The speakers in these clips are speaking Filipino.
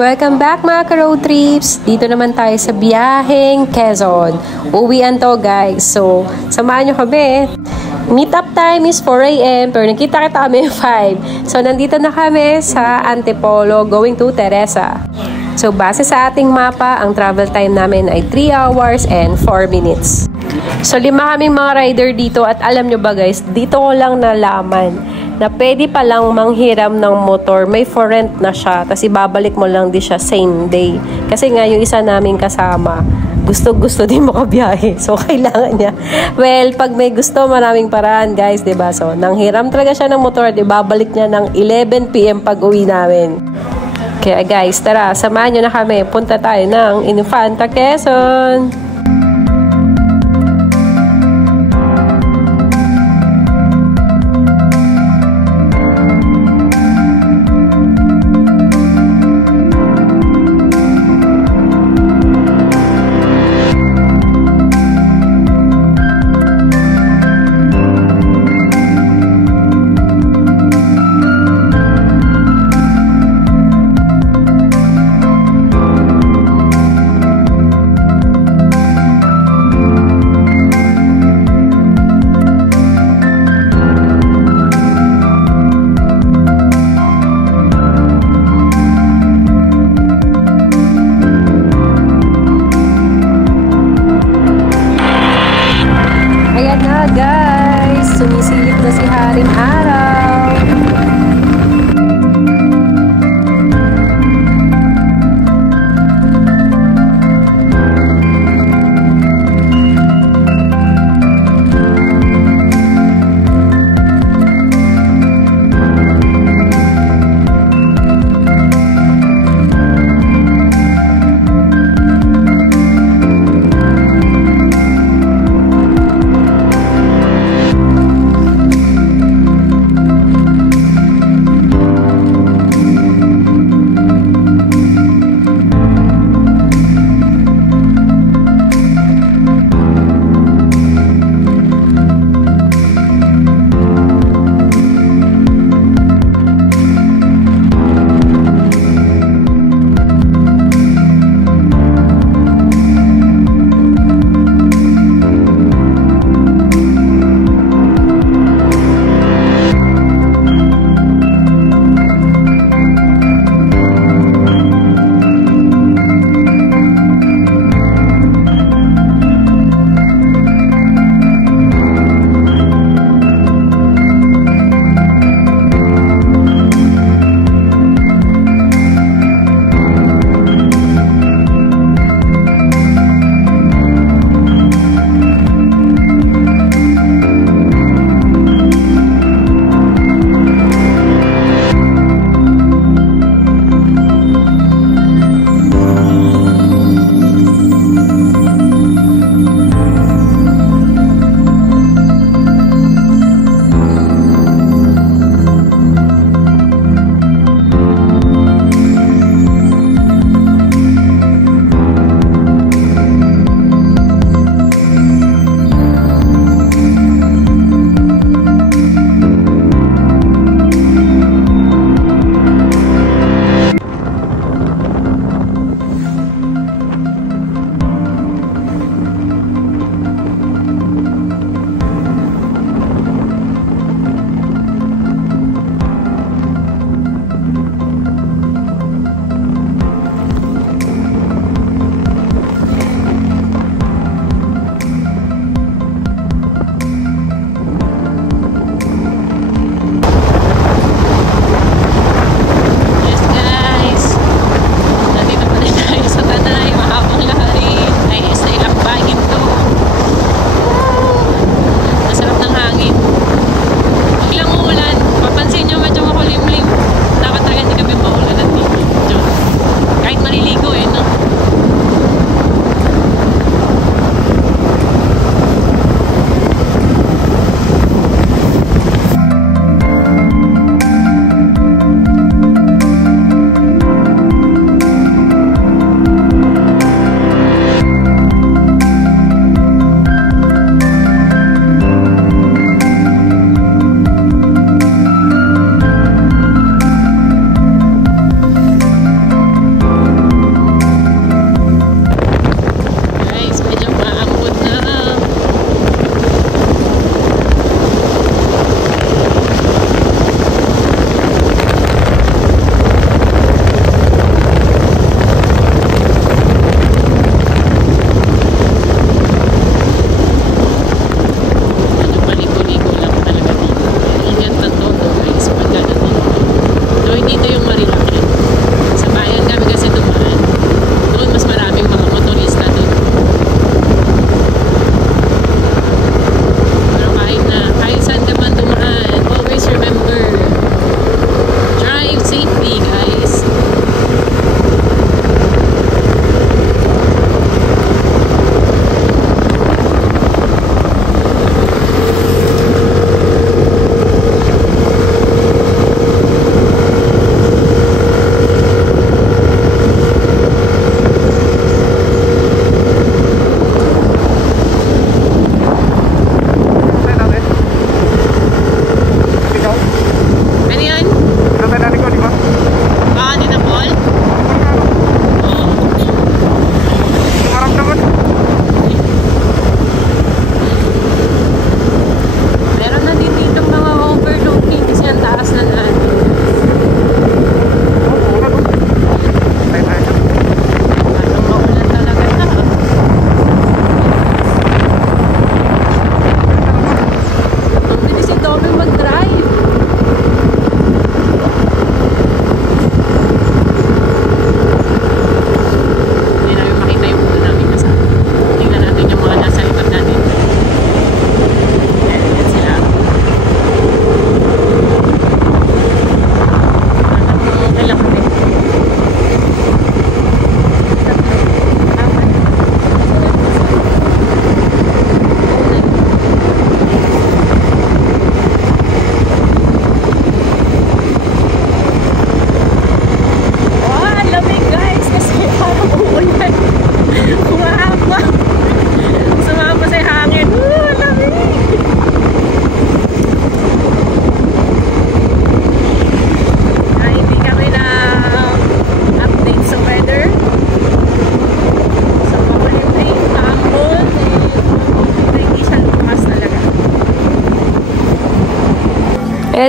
Welcome back mga ka-road trips! Dito naman tayo sa biyaheng Quezon. Uwian to guys. So, samahan nyo kami. Meet up time is 4 AM pero nakita kami 5. So, nandito na kami sa Antipolo going to Teresa. So, base sa ating mapa, ang travel time namin ay 3 hours and 4 minutes. So, 5 kaming mga rider dito at alam nyo ba guys, dito ko lang nalaman na pwede palang manghiram ng motor, may for rent na siya, tapos ibabalik mo lang di siya same day. Kasi nga yung isa naming kasama, gusto din makabiyahe. So, kailangan niya. Well, pag may gusto, maraming paraan, guys, diba? So, nanghiram talaga siya ng motor, ibabalik niya ng 11 PM pag uwi namin. Kaya guys, tara, samahan nyo na kami. Punta tayo ng Infanta, Quezon. Guys, sumisilip na si Haring Araw.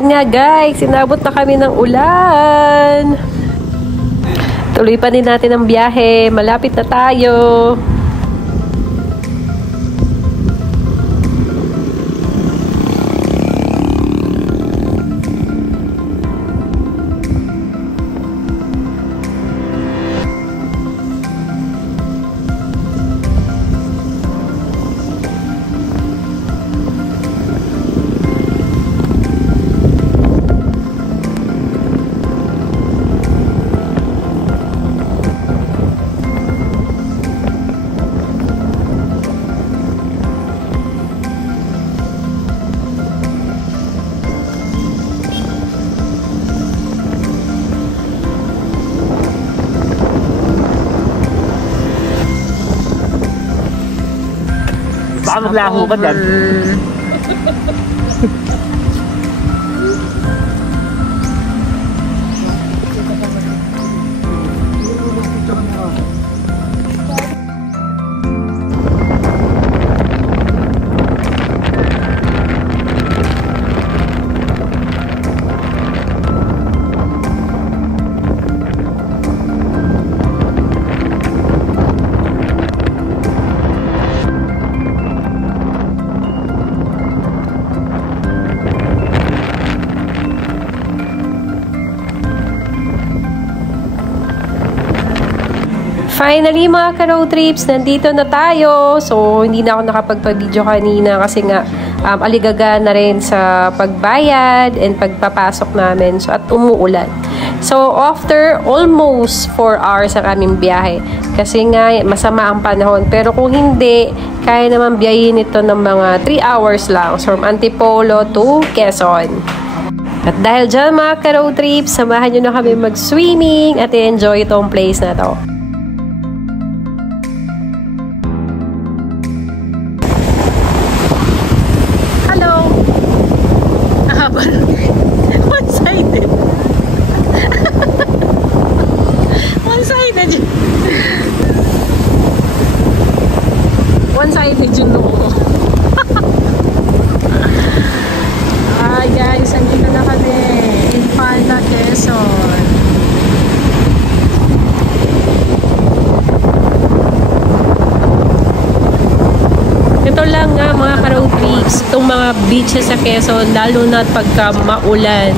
Ayan nga guys, inabot na kami ng ulan. Tuloy pa din natin ang biyahe. Malapit na tayo. Baka maglaho ka dyan. Finally mga ka-road trips, nandito na tayo. So, hindi na ako nakapagpa-video kanina kasi nga aligaga na rin sa pagbayad and pagpapasok namin. So, at umuulan. So, after almost 4 hours ang aming biyahe. Kasi nga, masama ang panahon. Pero kung hindi, kaya naman biyahin ito ng mga 3 hours lang. So, from Antipolo to Quezon. At dahil dyan mga ka-road trips, samahan nyo na kami mag-swimming at i-enjoy itong place na to. One-sided. One-sided. One-sided yung noo ko. Hi guys, andito na kami. Infanta, Quezon. Ito lang nga mga ka-road trips, itong mga beaches sa Quezon, lalo na pagka maulan,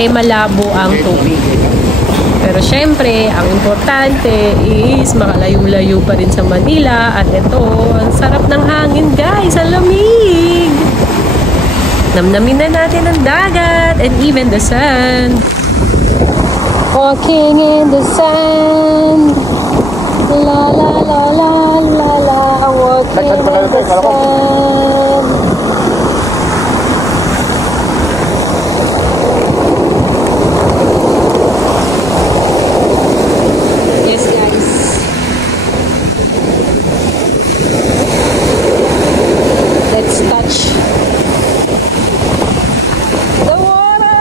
malabo ang tubig. Pero syempre, ang importante is makalayo-layo pa rin sa Manila. At ito, ang sarap ng hangin guys, ang lamig! Namnamin na natin ang dagat and even the sun. Walking in the sand. La la la la la la. Walking in the sand. Yes guys. Let's touch the water.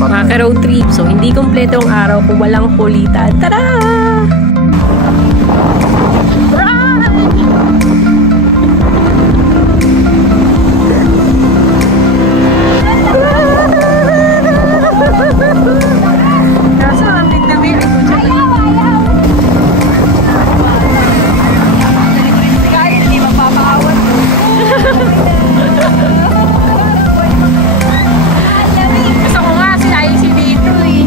Mga ka-road trip, so hindi kompleto ang araw kung walang kulitan. Tara! Kaso, ang tignabi ay ko dyan. Kaya, hindi mapapakawat. Gusto ko nga, si dito eh.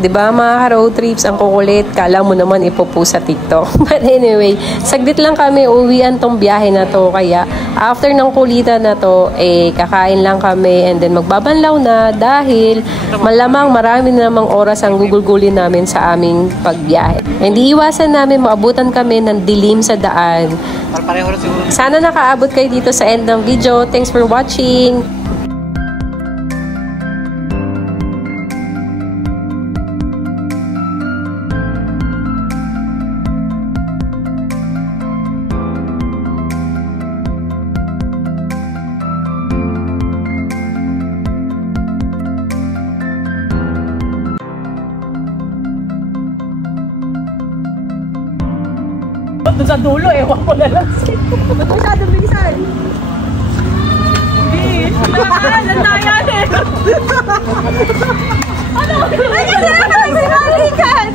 Diba mga ka-road trips, ang kukulit, kala mo naman ipopost sa TikTok. But anyway, saglit lang kami uwian tong biyahe na to. Kaya after ng kulitan na to, kakain lang kami and then magbabanlaw na dahil malamang marami na namang oras ang gugulgulin namin sa aming pagbiyahe. Hindi iwasan namin maabutan kami ng dilim sa daan. Sana nakaabot kayo dito sa end ng video. Thanks for watching! Doon sa dulo, ewan ko na lang. Ba't masyadong bilisan? Hindi. Nandayan eh. Ano? Ay, kasi na! Sinalikan!